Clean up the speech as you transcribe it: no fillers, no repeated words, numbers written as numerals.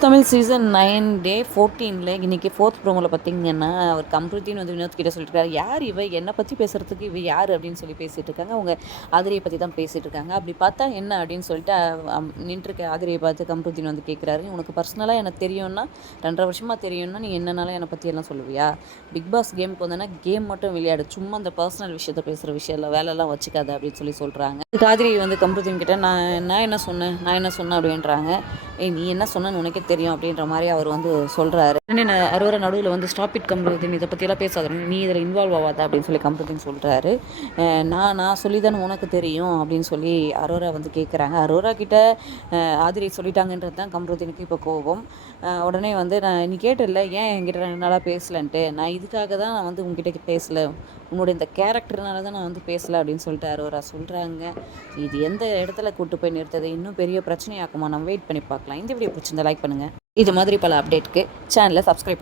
Tamil season 9 டே 14ல இன்றைக்கி 4th ப்ரோமோவில் பார்த்தீங்கன்னா அவர் கம்ருதீன் வந்து வினோத் கிட்ட சொல்லியிருக்காரு, யார் இவ என்னை பற்றி பேசுகிறதுக்கு இவ யார் அப்படின்னு சொல்லி பேசிகிட்டு இருக்காங்க. அவங்க ஆதிரியை பற்றி தான் பேசிகிட்டு இருக்காங்க. அப்படி பார்த்தா என்ன அப்படின்னு சொல்லிட்டு நின்றுருக்க ஆதிரியை பார்த்து கம்ருதீன் வந்து கேட்குறாரு, உனக்கு பர்சனலாக எனக்கு தெரியும்னா 2.5 வருஷமாக தெரியும்னா நீ என்னன்னாலும் என்னை பற்றி எல்லாம் சொல்லுவியா? பிக் பாஸ் கேமுக்கு வந்தோன்னா கேம் மட்டும் விளையாடு, சும்மா அந்த பர்சனல் விஷயத்த பேசுகிற விஷயம் இல்லை, வேலைலாம் வச்சுக்காத அப்படின்னு சொல்கிறாங்க. ஆதிரி வந்து கம்ருதீன் கிட்ட நான் என்ன சொன்னேன் அப்படின்றாங்க. நீ என்ன சொன்னேன்னு உனக்கே தெரியும் அப்படின்ற மாதிரி அவர் வந்து சொல்கிறாரு. அரோரா நடுவில் வந்து ஸ்டாப் இட் கம்ருதீன், இதை பற்றியெல்லாம் பேசாத, நீ இதில் இன்வால்வ் ஆகாத அப்படின்னு சொல்லி கம்ருதீன் சொல்கிறாரு. நான் சொல்லி தானே உனக்கு தெரியும் அப்படின்னு சொல்லி அரோரா வந்து கேட்குறாங்க. அரோரா கிட்ட ஆதிரி சொல்லிட்டாங்கன்றது தான் கம்ருதீனுக்கு இப்போ கோபம். உடனே வந்து நீ கேட்டில்ல ஏன் என்கிட்ட 2 நாளாக பேசலன்ட்டு, நான் இதுக்காக தான் நான் வந்து உங்ககிட்ட பேசலை, உன்னோட இந்த கேரக்டர்னால தான் நான் வந்து பேசலை அப்படின்னு சொல்லிட்டு அரோரா சொல்கிறாங்க. இது எந்த இடத்துல கூட்டு போய் நிறுத்தது, இன்னும் பெரிய பிரச்சனையாக்குமா? நம்ம வெயிட் பண்ணி பார்க்கலாம். இந்த வீடியோ பிடிச்சிருந்தா லைக் பண்ணுங்கள். இது மாதிரி பல அப்டேட்க்கு சேனலை சப்ஸ்கிரைப் பண்ணுங்கள்.